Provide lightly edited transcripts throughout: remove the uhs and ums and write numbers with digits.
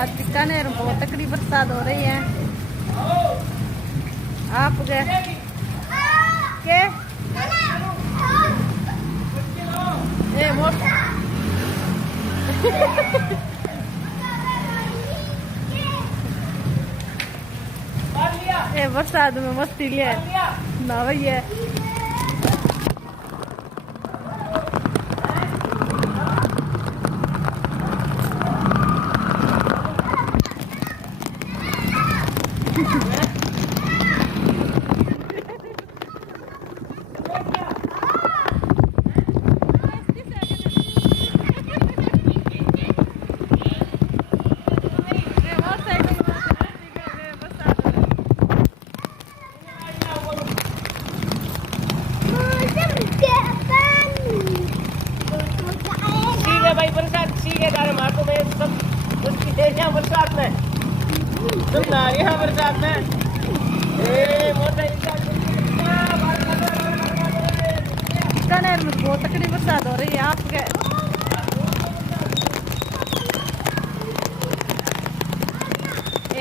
आज बीकानेर में बहुत तकड़ी बरसात हो रही है। आप गए के ए ए बरसात में मस्ती लिया ना भैया। भाई बरसात सीखे तारे मार को मैं सब उसकी देखा बरसात में तुम ना यहाँ बरसात में ए मोटा बीकानेर में बहुत तकड़ी बरसात हो रही है। आप गए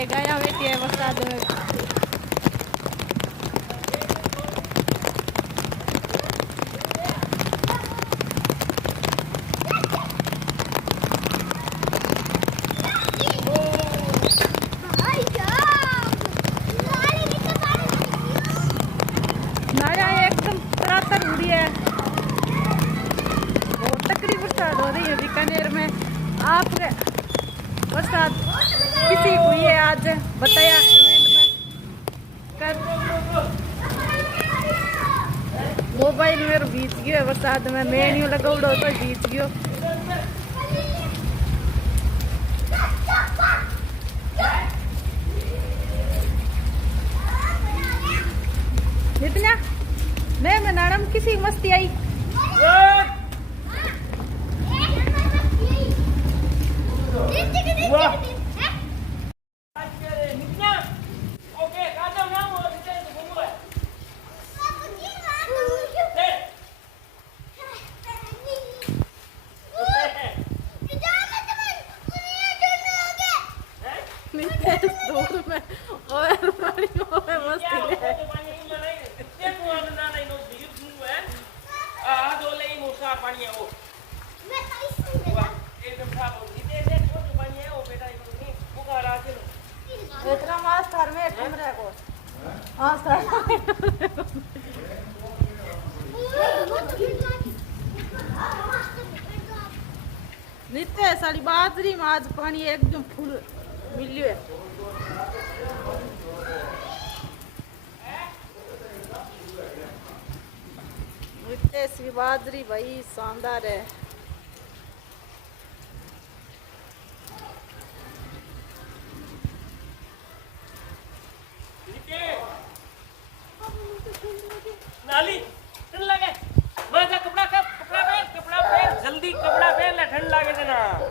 गया बेटी है बरसात में। एकदम तरातर हो रही है, बहुत तकड़ी बरसात हो रही है बीकानेर में। आप बरसात किसी को ये आज बताया कमेंट में कर। मोबाइल मेरे बीच गयो बरसात में, मेन्यू लगाउड़ो तो बीच गयो। इतना मैं नानम किसी मस्ती आई दूर में और मस्ती इतना मास घर में कमरे को हाँ सर नित्य सारी बाजरी में आज पानी एकदम फुल मिलियो है। नित्य सी बाजरी भाई शानदार है।